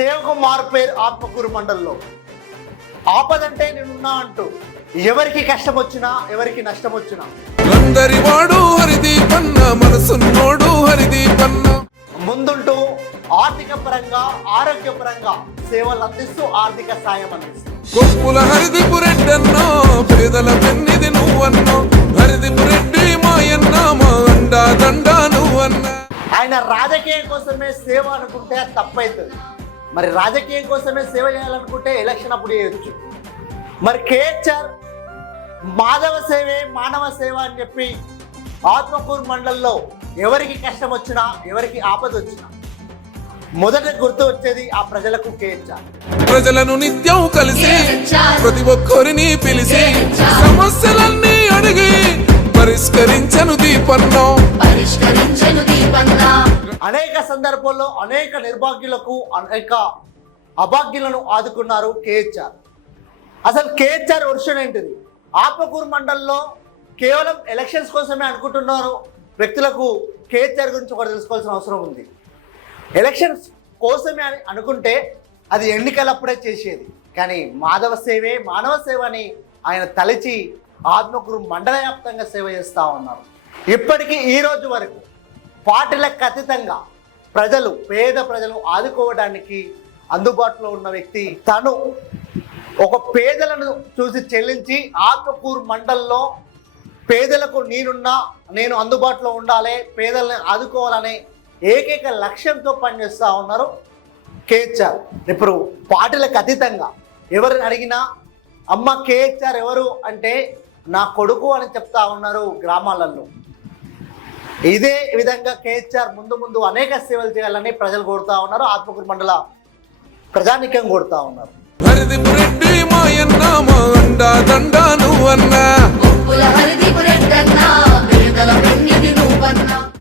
సేవకు మారుపేరు ఆత్మకూరు మండలంలో. ఆపదంటే నేనున్నా అంటూ ఎవరికి కష్టం వచ్చినా ఎవరికి నష్టం వచ్చినా అందరి వాడు హరిదీపన్న మనసున్నోడు హరిదీపన్న. ముందుంటూ ఆర్థిక పరంగా ఆరోగ్యపరంగా సేవలు అందిస్తూ ఆర్థిక సాయం అందిస్తూ. కొప్పుల హరిదిపు రెడ్డన్నో పేదల పెన్నిది నువ్వన్నో హరిదిపు రెడ్డి మాయన్న మా అండా దండా నువ్వన్నా. ఆయన రాజకీయం కోసమే సేవ అనుకుంటే అది తప్పవుతుంది మరి రాజకీయం కోసమే సేవ చేయాలనుకుంటే ఎలక్షన్ అప్పుడు చేయొచ్చు. మరి కేహెచ్ఆర్ మాధవ సేవే మానవ సేవ అని చెప్పి ఆత్మకూరు మండలంలో ఎవరికి కష్టం వచ్చినా ఎవరికి ఆపద వచ్చినా మొదట గుర్తు వచ్చేది ఆ ప్రజలకు కేహెచ్ఆర్ ప్రజలను నిత్యం కలిసి ప్రతి ఒక్కరిని పిలిచి సమస్యలన్నీ అడిగి పరిష్కరించను దీపన్నో. పరిష్కరించను దీపన్నా. అనేక సందర్భాల్లో అనేక నిర్భాగ్యులకు అనేక అభాగ్యులను ఆదుకున్నారు కేహెచ్ఆర్. అసలు కేహెచ్ఆర్ వర్షన్ ఏంటిది? ఆత్మకూరు మండలంలో కేవలం ఎలక్షన్స్ కోసమే అనుకుంటున్నారు వ్యక్తులకు కేహెచ్ఆర్ గురించి ఒకటి తెలుసుకోవాల్సిన అవసరం ఉంది. ఎలక్షన్స్ కోసమే అని అనుకుంటే అది ఎన్నికలప్పుడే చేసేది. కానీ మాధవ సేవే మానవ సేవ అని ఆయన తలచి ఆత్మకూరు మండల వ్యాప్తంగా సేవ చేస్తూ ఉన్నారు. ఇప్పటికీ ఈ రోజు వరకు పార్టీలకు అతీతంగా ప్రజలు పేద ప్రజలు ఆదుకోవడానికి అందుబాటులో ఉన్న వ్యక్తి తను. ఒక పేదలను చూసి చెల్లించి ఆత్మకూరు మండల్లో పేదలకు నేనున్నా నేను అందుబాటులో ఉండాలి పేదల్ని ఆదుకోవాలనే ఏకైక లక్ష్యంతో పనిచేస్తూ ఉన్నారు కేహెచ్ఆర్. ఇప్పుడు పార్టీలకు అతీతంగా ఎవరిని అడిగినా అమ్మ కేహెచ్ఆర్ ఎవరు? అంటే నా కొడుకు అని చెప్తా ఉన్నారు గ్రామాలలో. ఇదే విధంగా కేహెచ్ఆర్ ముందు ముందు అనేక సేవలు చేయాలని ప్రజలు కోరుతా ఉన్నారు. ఆత్మకూరు మండల ప్రజానికం కోరుతా ఉన్నారు.